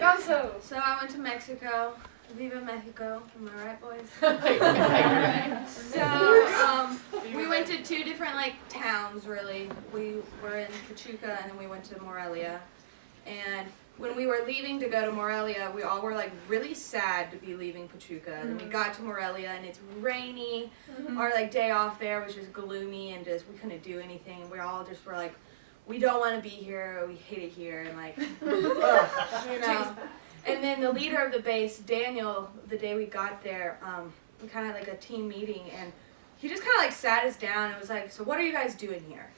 right. So I went to Mexico. Viva Mexico. Am I right, boys? So we went to two different towns, really. We were in Pachuca and then we went to Morelia. And when we were leaving to go to Morelia, we all were really sad to be leaving Pachuca. And we got to Morelia and it's rainy. Our day off there was just gloomy and just we couldn't do anything. We all just were we don't want to be here. We hate it here. And you know. And then the leader of the base, Daniel, the day we got there, we kind of a team meeting, and he just kind of sat us down and was so what are you guys doing here?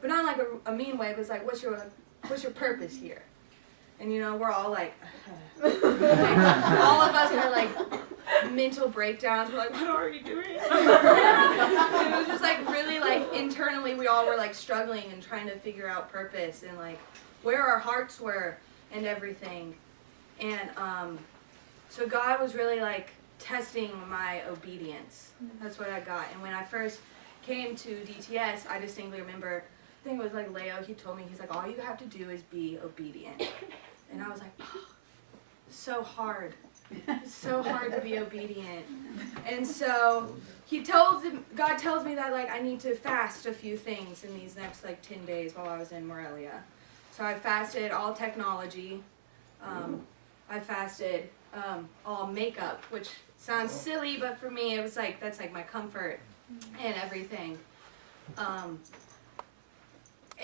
But not a mean way, but what's your purpose here? And we're all all of us are mental breakdowns. We're what are you doing? And it was just really internally we all were struggling and trying to figure out purpose and where our hearts were and everything. And so God was really testing my obedience. That's what I got. And when I first came to DTS, I distinctly remember, I think it was Leo, he told me, he's all you have to do is be obedient. And I was oh, so hard. It's so hard to be obedient. And so God tells me that I need to fast a few things in these next 10 days while I was in Morelia. So I fasted all technology. I fasted all makeup, which sounds silly, but for me it was that's my comfort and everything.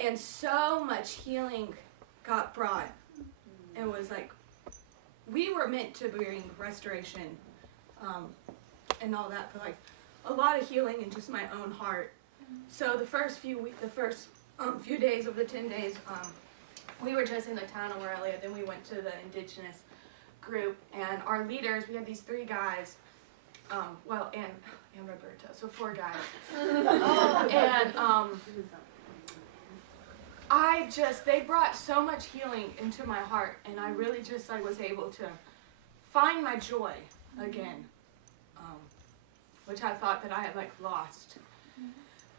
And so much healing got brought. It was we were meant to bring restoration and all that, but a lot of healing in just my own heart. So the first few days of the 10 days, we were just in the town of Morelia. Then we went to the indigenous group, and our leaders, we had these 3 guys, and Roberto, so 4 guys. And they brought so much healing into my heart, and I really just was able to find my joy again, which I thought that I had lost.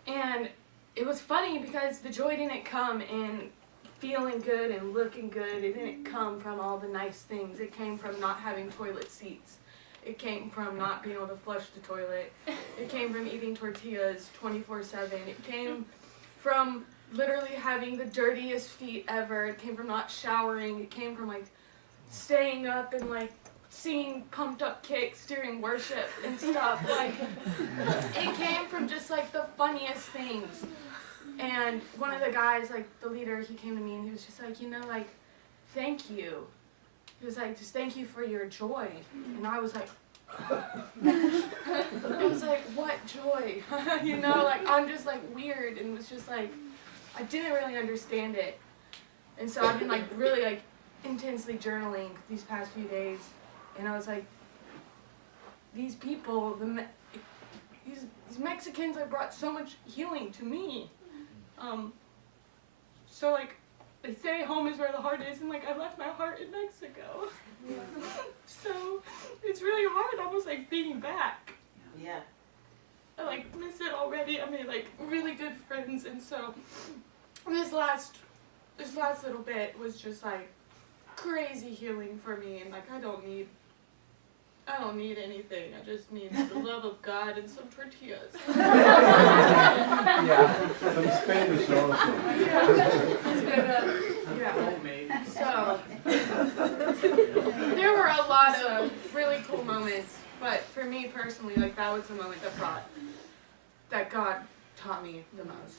And it was funny because the joy didn't come in feeling good and looking good. It didn't come from all the nice things. It came from not having toilet seats. It came from not being able to flush the toilet. It came from eating tortillas 24/7. It came from literally having the dirtiest feet ever. It came from not showering. It came from staying up and singing pumped up kicks during worship and stuff. It came from just the funniest things. And one of the guys, the leader, he came to me and he was just thank you. He was just thank you for your joy. And I was what joy? I'm just weird, and it was just I didn't really understand it. And so I've been really intensely journaling these past few days, and I was these people, these Mexicans brought so much healing to me. So they say home is where the heart is, and I left my heart in Mexico. So it's really hard, almost being back. Yeah. I miss it already. I made really good friends, and so this last little bit was just crazy healing for me, and I don't need anything. I just need the love of God and some tortillas. Yeah, some Spanish also. Yeah. So there were a lot of really cool moments, but for me personally, that was the moment that God taught me the most.